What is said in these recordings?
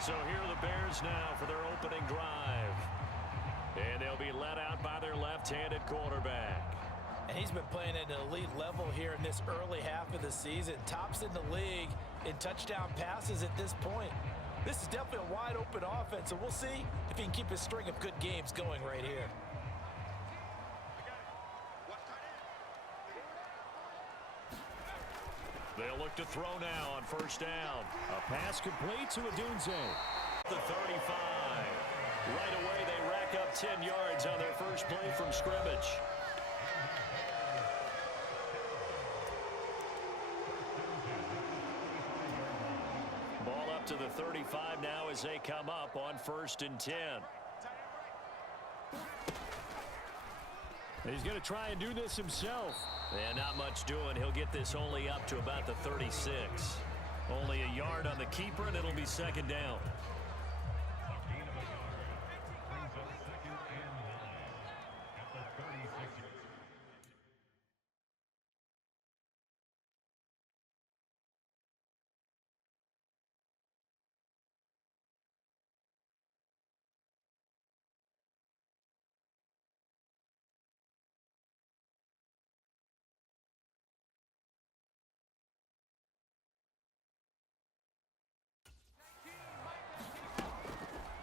So here are the Bears now for their opening drive. And they'll be led out by their left-handed quarterback. And he's been playing at an elite level here in this early half of the season. Tops in the league in touchdown passes at this point. This is definitely a wide-open offense, and we'll see if he can keep his string of good games going right here. They'll look to throw now on first down. A pass complete to Odunze. The 35. Right away, they rack up 10 yards on their first play from scrimmage. Ball up to the 35 now as they come up on 1st and 10. He's going to try and do this himself. And not much doing. He'll get this only up to about the 36. Only a yard on the keeper, and it'll be second down.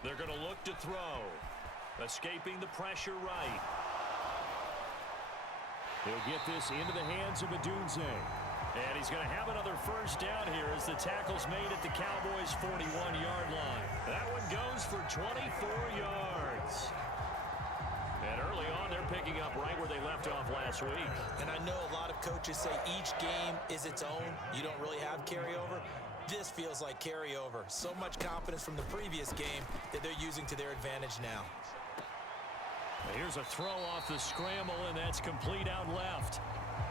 They're going to look to throw. Escaping the pressure right. He'll get this into the hands of Odunze. And he's going to have another first down here as the tackle's made at the Cowboys' 41-yard line. That one goes for 24 yards. And early on, they're picking up right where they left off last week. And I know a lot of coaches say each game is its own. You don't really have carryover. This feels like carryover. So much confidence from the previous game that they're using to their advantage now. Here's a throw off the scramble, and that's complete out left.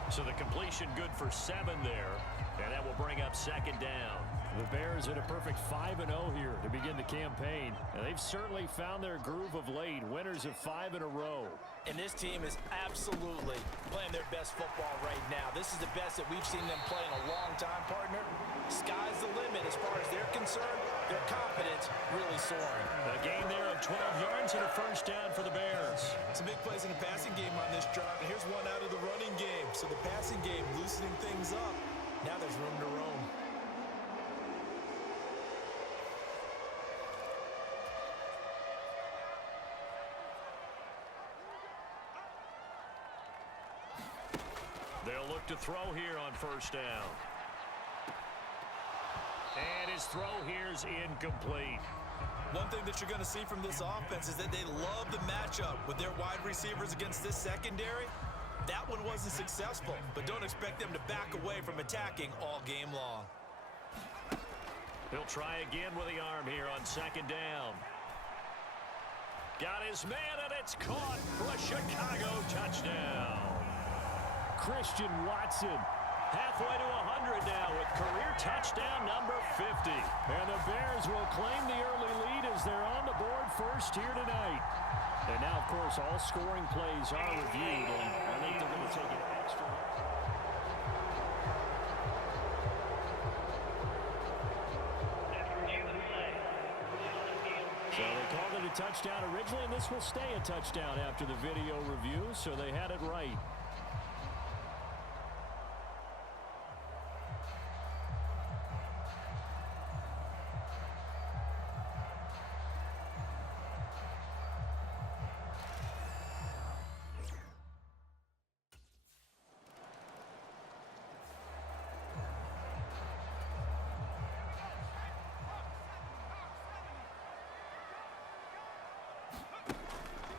So the completion good for 7 there, and that will bring up second down. The Bears at a perfect 5-0 here to begin the campaign. And they've certainly found their groove of late, winners of 5 in a row. And this team is absolutely playing their best football right now. This is the best that we've seen them play in a long time, partner. Sky's the limit as far as they're concerned. Their confidence really soaring. A gain there of 12 yards and a first down for the Bears. Some big plays in the passing game on this drive. And here's one out of the running game. So the passing game loosening things up. Now there's room to roam. They'll look to throw here on first down. And his throw here's incomplete. One thing that you're going to see from this offense is that they love the matchup with their wide receivers against this secondary. That one wasn't successful, but don't expect them to back away from attacking all game long. He'll try again with the arm here on second down. Got his man, and it's caught for a Chicago touchdown. Christian Watson. Halfway to 100 now with career touchdown number 50. And the Bears will claim the early lead as they're on the board first here tonight. And now, of course, all scoring plays are reviewed, and I think they're going to take it extra. So they called it a touchdown originally, and this will stay a touchdown after the video review, so they had it right.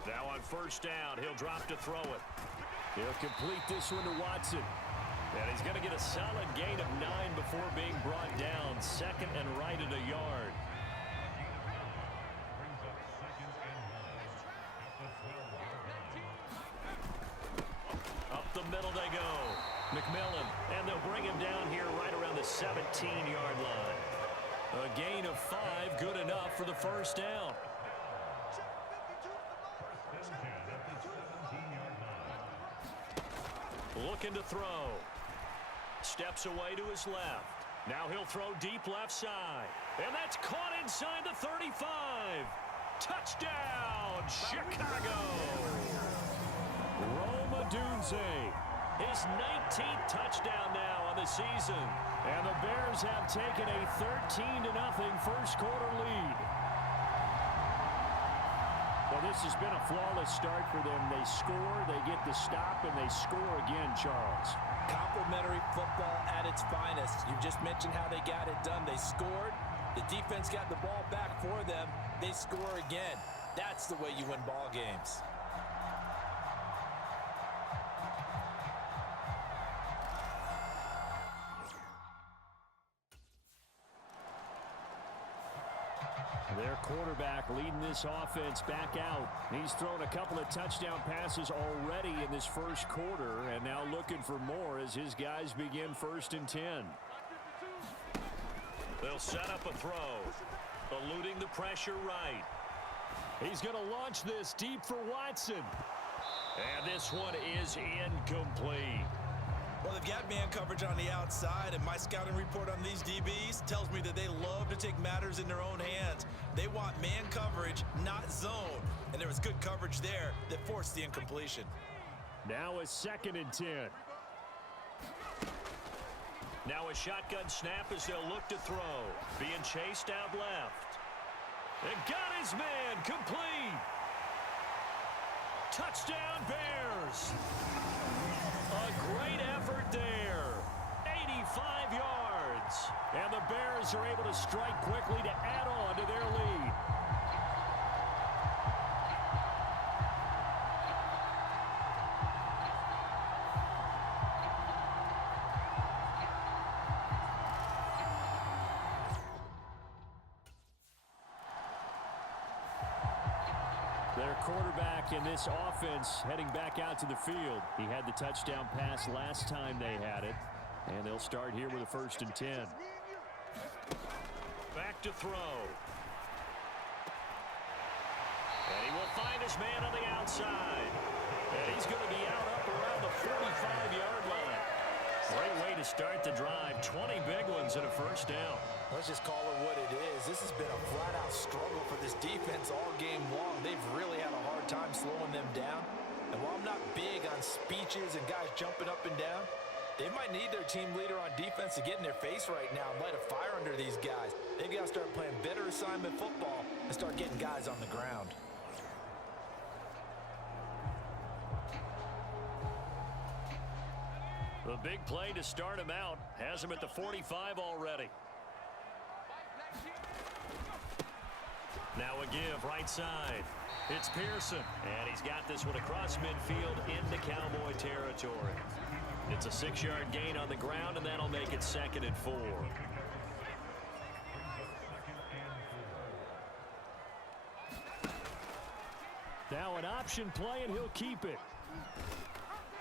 Now on first down, he'll drop to throw it. He'll complete this one to Watson. And he's going to get a solid gain of 9 before being brought down. Second and right at a yard. Up the middle they go. McMillan, and they'll bring him down here right around the 17-yard line. A gain of 5, good enough for the first down. Looking to throw. Steps away to his left. Now he'll throw deep left side. And that's caught inside the 35. Touchdown, Chicago. Rome Odunze. His 19th touchdown now on the season. And the Bears have taken a 13-0 first quarter lead. Well, this has been a flawless start for them. They score, they get the stop, and they score again, Charles. Complimentary football at its finest. You just mentioned how they got it done. They scored. The defense got the ball back for them. They score again. That's the way you win ball games. Their quarterback leading this offense back out. He's thrown a couple of touchdown passes already in this first quarter, and now looking for more as his guys begin 1st and 10. They'll set up a throw, eluding the pressure right. He's going to launch this deep for Watson. And this one is incomplete. Well, they've got man coverage on the outside, and my scouting report on these DBs tells me that they love to take matters in their own hands. They want man coverage, not zone. And there was good coverage there that forced the incompletion. Now a 2nd and 10. Now a shotgun snap as they'll look to throw. Being chased out left. And got his man complete. Touchdown Bears. A great effort there. 85 yards. And the Bears are able to strike quickly to add on to their lead. Their quarterback in this offense heading back out to the field. He had the touchdown pass last time they had it. And they'll start here with a 1st and 10. Back to throw. And he will find his man on the outside. And he's going to be out up around the 45-yard line. Great way to start the drive. 20 big ones and a 1st down. Let's just call it what it is. This has been a flat-out struggle for this defense all game long. They've really had a hard time slowing them down. And while I'm not big on speeches and guys jumping up and down, they might need their team leader on defense to get in their face right now and light a fire under these guys. They've got to start playing better assignment football and start getting guys on the ground. The big play to start him out has him at the 45 already. Now a give right side. It's Pearson, and he's got this one across midfield into Cowboy territory. It's a 6-yard gain on the ground, and that'll make it 2nd and 4. Now an option play, and he'll keep it.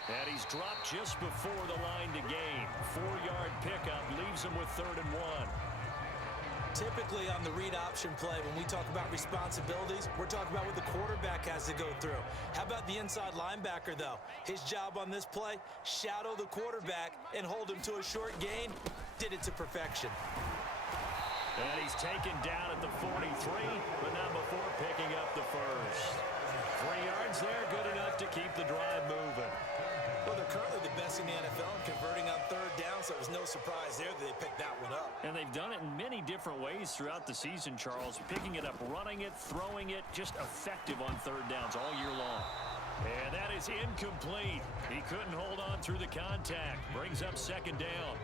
And he's dropped just before the line to gain. 4-yard pickup leaves him with 3rd and 1. Typically on the read option play, when we talk about responsibilities, we're talking about what the quarterback has to go through. How about the inside linebacker, though? His job on this play, shadow the quarterback and hold him to a short gain. Did it to perfection. And he's taken down at the 43, but not before picking up the 1st. 3 yards there, good enough to keep the drive moving. Well, they're currently the best in the NFL in converting on 3rd down, so it was no surprise there that they picked that one up. And they've done it in many different ways throughout the season, Charles. Picking it up, running it, throwing it, just effective on 3rd downs all year long. And that is incomplete. He couldn't hold on through the contact. Brings up 2nd down.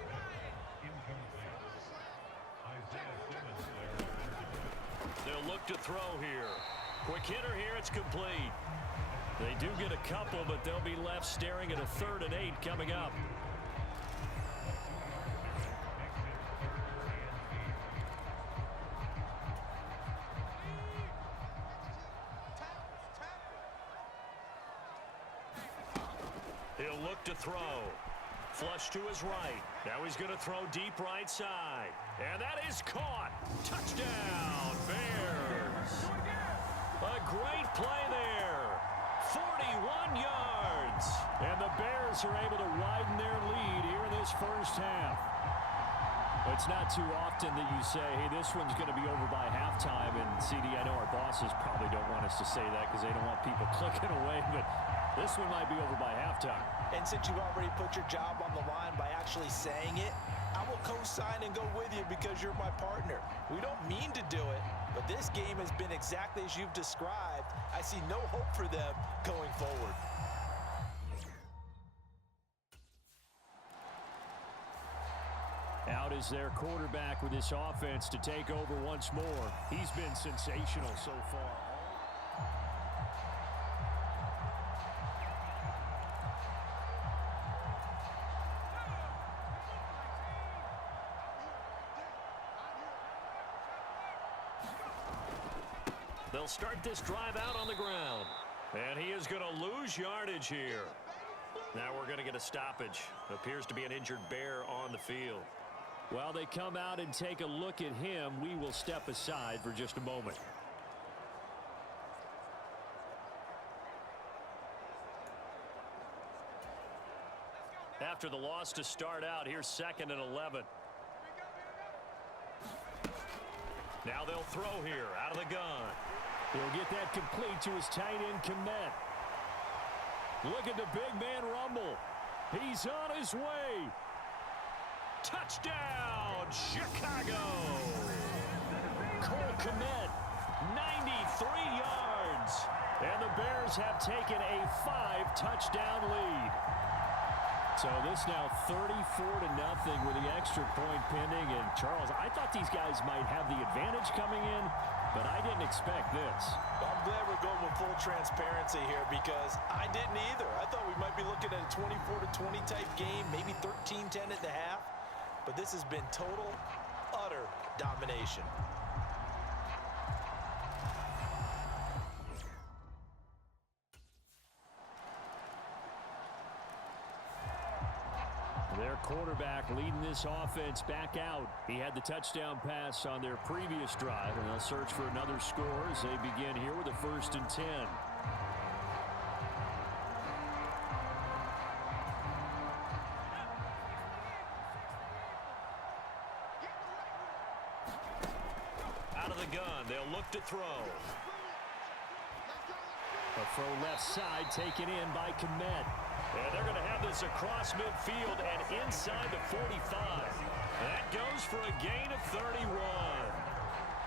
They'll look to throw here. Quick hitter here, it's complete. They do get a couple, but they'll be left staring at a 3rd and 8 coming up. He'll look to throw. Flush to his right. Now he's going to throw deep right side. And that is caught. Touchdown, Bears. A great play there. 41 yards. And the Bears are able to widen their lead here in this first half. It's not too often that you say, hey, this one's going to be over by halftime. And, CD, I know our bosses probably don't want us to say that because they don't want people clicking away. But this one might be over by halftime. And since you've already put your job on the line by actually saying it, I will co-sign and go with you because you're my partner. We don't mean to do it, but this game has been exactly as you've described. I see no hope for them going forward. Out is their quarterback with this offense to take over once more. He's been sensational so far. They'll start this drive out on the ground. And he is going to lose yardage here. Now we're going to get a stoppage. Appears to be an injured bear on the field. While they come out and take a look at him, we will step aside for just a moment. After the loss to start out, here's 2nd and 11. Now they'll throw here out of the gun. He'll get that complete to his tight end, Komet. Look at the big man rumble. He's on his way. Touchdown, Chicago! Cole Komet, 93 yards. And the Bears have taken a 5-touchdown lead. So this now 34-0 with the extra point pending. And Charles, I thought these guys might have the advantage coming in, but I didn't expect this. I'm glad we're going with full transparency here because I didn't either. I thought we might be looking at a 24-20 type game, maybe 13-10 at the half. But this has been total, utter domination. Their quarterback leading this offense back out. He had the touchdown pass on their previous drive, and they'll search for another score as they begin here with a 1st and 10. Out of the gun, they'll look to throw. A throw left side taken in by Komet. And they're going to have this across midfield and inside the 45. That goes for a gain of 31.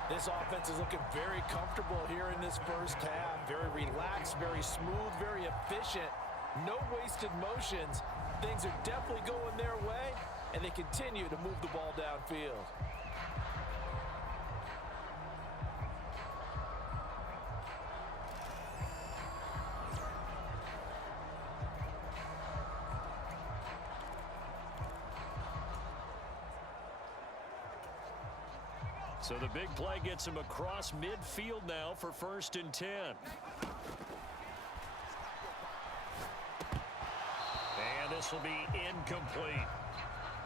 This offense is looking very comfortable here in this first half. Very relaxed, very smooth, very efficient. No wasted motions. Things are definitely going their way, and they continue to move the ball downfield. So the big play gets him across midfield now for 1st and 10. And this will be incomplete.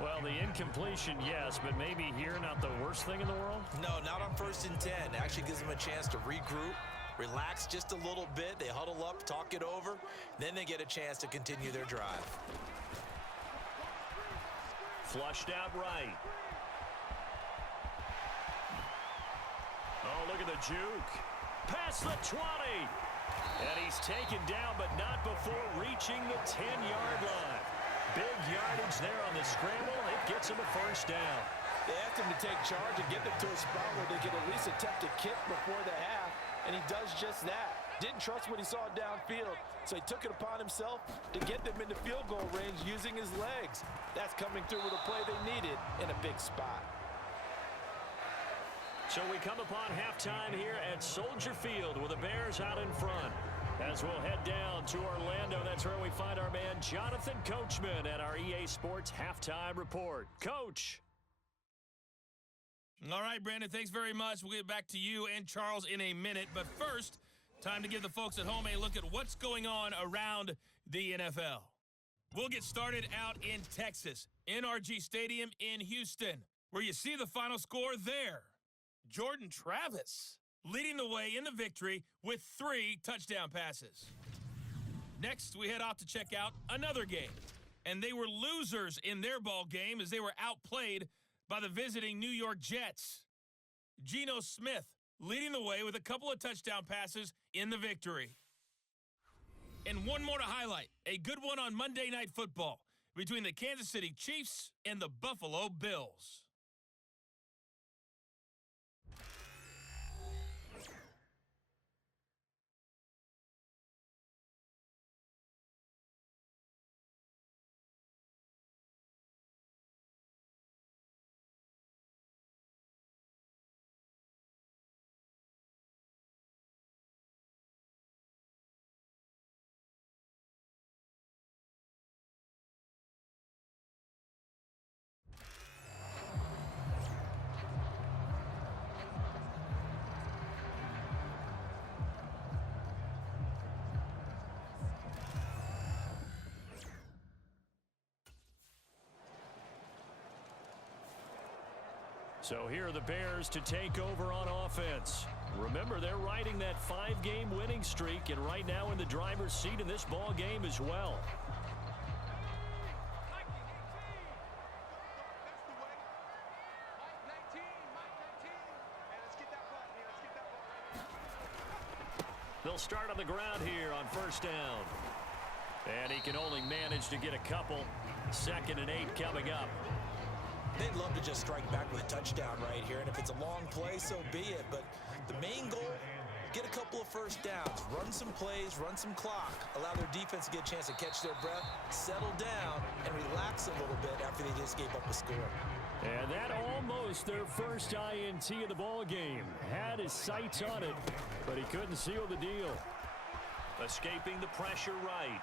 Well, the incompletion, yes, but maybe here not the worst thing in the world? No, not on 1st and 10. It actually gives them a chance to regroup, relax just a little bit. They huddle up, talk it over. Then they get a chance to continue their drive. Flushed out right. Oh, look at the juke. Past the 20. And he's taken down, but not before reaching the 10-yard line. Big yardage there on the scramble. It gets him a 1st down. They asked him to take charge and get them to a spot where they could at least attempt a kick before the half, and he does just that. Didn't trust what he saw downfield, so he took it upon himself to get them into field goal range using his legs. That's coming through with a play they needed in a big spot. So we come upon halftime here at Soldier Field with the Bears out in front. As we'll head down to Orlando, that's where we find our man Jonathan Coachman at our EA Sports Halftime Report. Coach. All right, Brandon, thanks very much. We'll get back to you and Charles in a minute. But first, time to give the folks at home a look at what's going on around the NFL. We'll get started out in Texas, NRG Stadium in Houston, where you see the final score there. Jordan Travis leading the way in the victory with 3 touchdown passes. Next, we head off to check out another game. And they were losers in their ball game as they were outplayed by the visiting New York Jets. Geno Smith leading the way with a couple of touchdown passes in the victory. And one more to highlight, a good one on Monday Night Football between the Kansas City Chiefs and the Buffalo Bills. So here are the Bears to take over on offense. Remember, they're riding that 5-game winning streak, and right now in the driver's seat in this ball game as well. They'll start on the ground here on first down. And he can only manage to get a couple. 2nd and 8 coming up. They'd love to just strike back with a touchdown right here, and if it's a long play, so be it. But the main goal, get a couple of first downs, run some plays, run some clock, allow their defense to get a chance to catch their breath, settle down, and relax a little bit after they just gave up a score. And that almost their first INT of the ball game. Had his sights on it, but he couldn't seal the deal. Escaping the pressure right.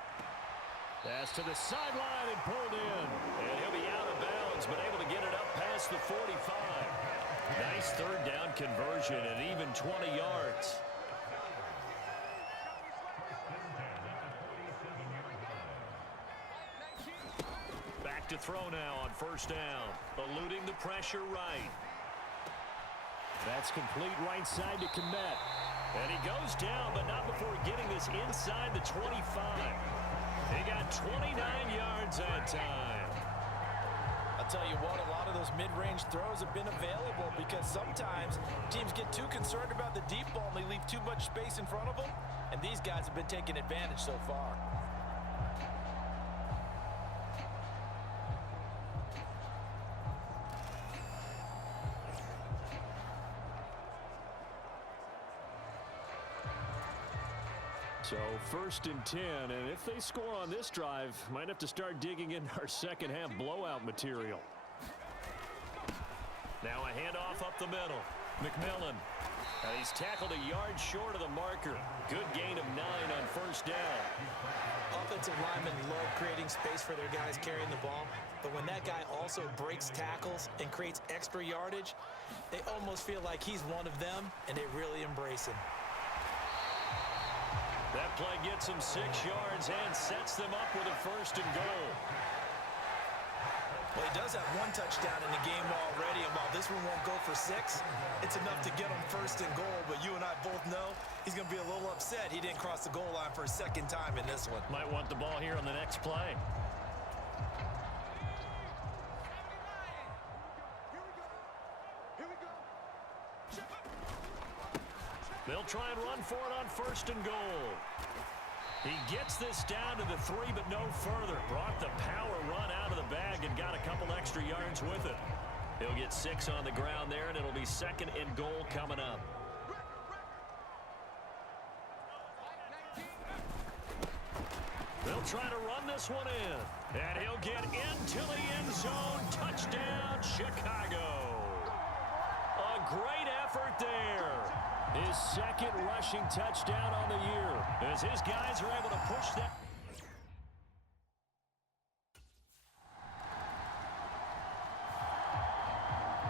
Pass to the sideline and pulled in. And he'll be out of bounds, but able to get it up past the 45. Nice 3rd down conversion at even 20 yards. Back to throw now on first down. Eluding the pressure right. That's complete right side to Kmet. And he goes down, but not before getting this inside the 25. He got 29 yards that time. I'll tell you what, a lot of those mid-range throws have been available because sometimes teams get too concerned about the deep ball and they leave too much space in front of them, and these guys have been taking advantage so far. So 1st and 10, and if they score on this drive, might have to start digging in our second half blowout material. Now a handoff up the middle. McMillan. He's tackled a yard short of the marker. Good gain of 9 on first down. Offensive linemen love creating space for their guys carrying the ball, but when that guy also breaks tackles and creates extra yardage, they almost feel like he's one of them, and they really embrace him. That play gets them 6 yards and sets them up with a 1st and goal. Well, he does have 1 touchdown in the game already, and while this one won't go for 6, it's enough to get him 1st and goal. But you and I both know he's going to be a little upset he didn't cross the goal line for a 2nd time in this one. Might want the ball here on the next play. They'll try and run for it on 1st and goal. He gets this down to the 3, but no further. Brought the power run out of the bag and got a couple extra yards with it. He'll get 6 on the ground there, and it'll be 2nd and goal coming up. They'll try to run this one in. And he'll get into the end zone. Touchdown, Chicago. A great effort there. His 2nd rushing touchdown on the year as his guys are able to push that.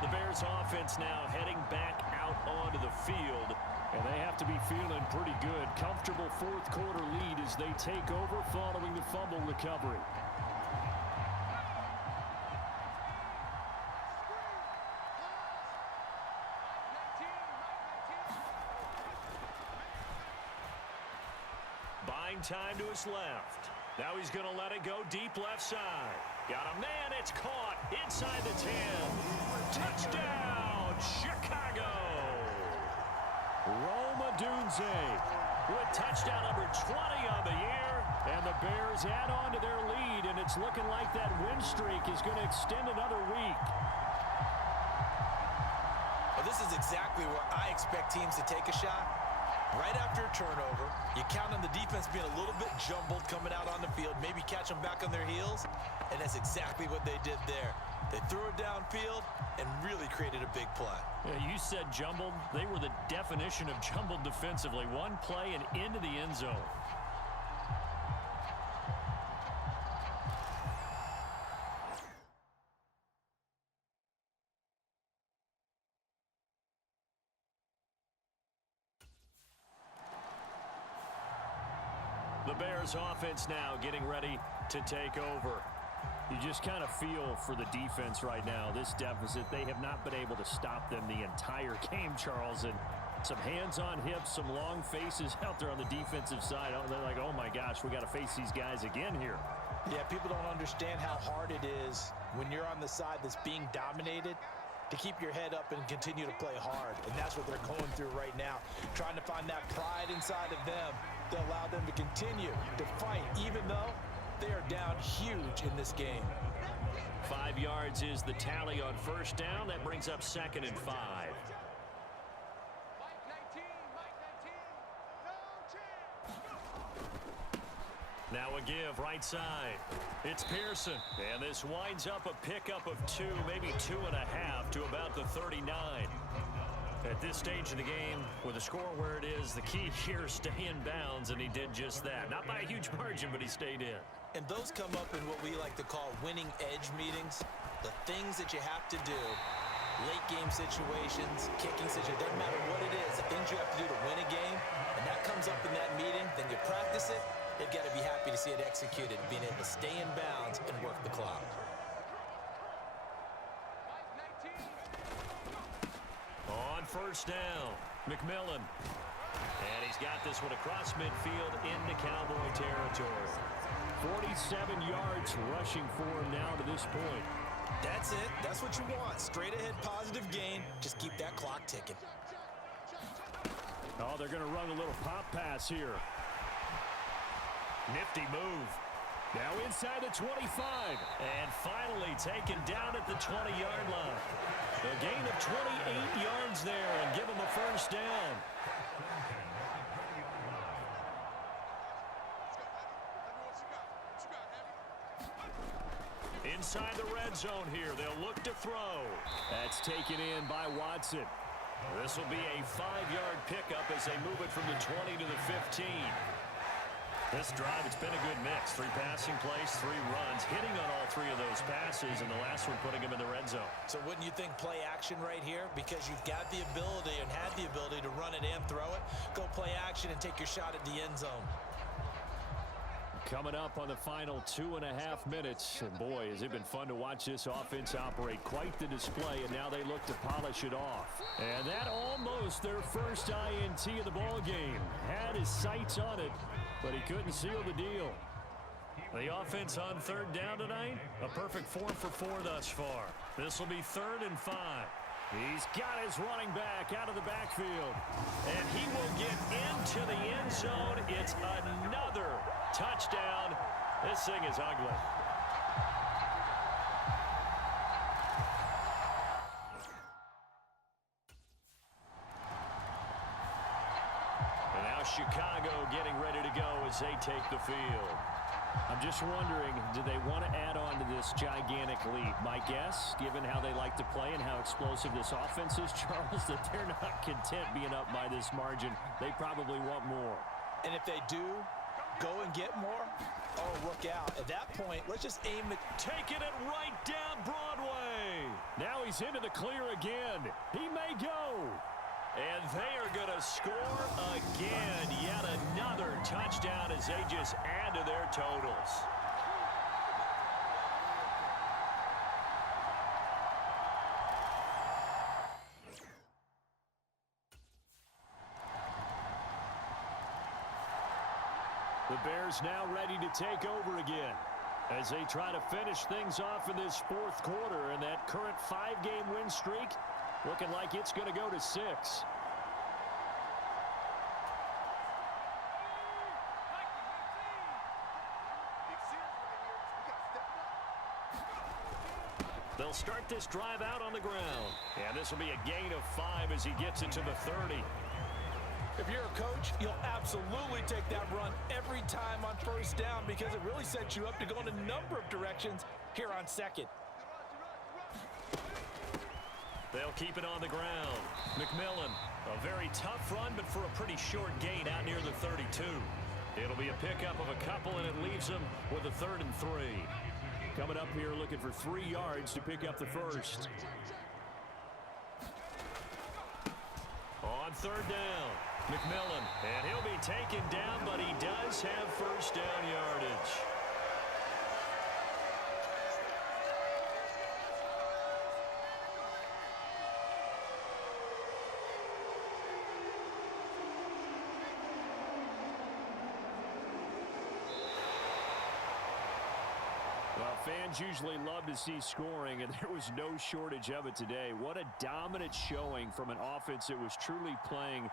The Bears offense now heading back out onto the field, and they have to be feeling pretty good. Comfortable 4th quarter lead as they take over following the fumble recovery. Buying time to his left. Now he's going to let it go deep left side. Got a man, it's caught inside the 10. Touchdown, Chicago. Roma Dunze with touchdown number 20 on the year. And the Bears add on to their lead, and it's looking like that win streak is going to extend another week. Well, this is exactly where I expect teams to take a shot. Right after a turnover, you count on the defense being a little bit jumbled coming out on the field, maybe catch them back on their heels, and that's exactly what they did there. They threw it downfield and really created a big play. Yeah, you said jumbled. They were the definition of jumbled defensively. One play and into the end zone. The Bears offense now getting ready to take over. You just kind of feel for the defense right now. This deficit, they have not been able to stop them the entire game, Charles. And some hands on hips, some long faces out there on the defensive side. They're like, oh my gosh, we got to face these guys again here. Yeah, people don't understand how hard it is when you're on the side that's being dominated to keep your head up and continue to play hard. And that's what they're going through right now, trying to find that pride inside of them to allow them to continue to fight, even though they are down huge in this game. 5 yards is the tally on first down. That brings up 2nd and 5. Now a give right side. It's Pearson. And this winds up a pickup of 2, maybe 2.5 to about the 39. At this stage of the game, with the score where it is, the key here is stay in bounds, and he did just that. Not by a huge margin, but he stayed in. And those come up in what we like to call winning edge meetings. The things that you have to do, late game situations, kicking situations, doesn't matter what it is, the things you have to do to win a game, and that comes up in that meeting, then you practice it, you've got to be happy to see it executed, being able to stay in bounds and work the clock. On first down, McMillan. And he's got this one across midfield into Cowboy territory. 47 yards rushing for him now to this point. That's it. That's what you want. Straight ahead positive gain. Just keep that clock ticking. Oh, they're going to run a little pop pass here. Nifty move. Now inside the 25. And finally taken down at the 20-yard line. A gain of 28 yards there and give him a first down. Inside the red zone here. They'll look to throw. That's taken in by Watson. This will be a 5-yard pickup as they move it from the 20 to the 15. This drive, it's been a good mix. 3 passing plays, 3 runs, hitting on all 3 of those passes, and the last one putting him in the red zone. So wouldn't you think play action right here? Because you've got the ability and had the ability to run it and throw it. Go play action and take your shot at the end zone. Coming up on the final 2.5 minutes. And boy, has it been fun to watch this offense operate. Quite the display, and now they look to polish it off. And that almost their first INT of the ball game. Had his sights on it, but he couldn't seal the deal. The offense on 3rd down tonight, a perfect 4 for 4 thus far. This will be 3rd and 5. He's got his running back out of the backfield. And he will get into the end zone. It's another touchdown. This thing is ugly. And now Chicago getting ready to go as they take the field. I'm just wondering, do they want to add on to this gigantic lead? My guess, given how they like to play and how explosive this offense is, Charles, that they're not content being up by this margin. They probably want more. And if they do go and get more, oh, look out. At that point, let's just aim the... Taking it right down Broadway. Now he's into the clear again. He may go. And they are going to score again. Yet another touchdown as they just add to their totals. The Bears now ready to take over again. as they try to finish things off in this fourth quarter, and that current 5-game win streak looking like it's going to go to 6. They'll start this drive out on the ground, and this will be a gain of 5 as he gets it to the 30. If you're a coach, you'll absolutely take that run every time on first down because it really sets you up to go in a number of directions here on second. They'll keep it on the ground. McMillan, a very tough run, but for a pretty short gain out near the 32. It'll be a pickup of a couple, and it leaves them with a 3rd and 3. Coming up here looking for 3 yards to pick up the first. On 3rd down, McMillan, and he'll be taken down, but he does have first down yardage. Well, fans usually love to see scoring, and there was no shortage of it today. What a dominant showing from an offense that was truly playing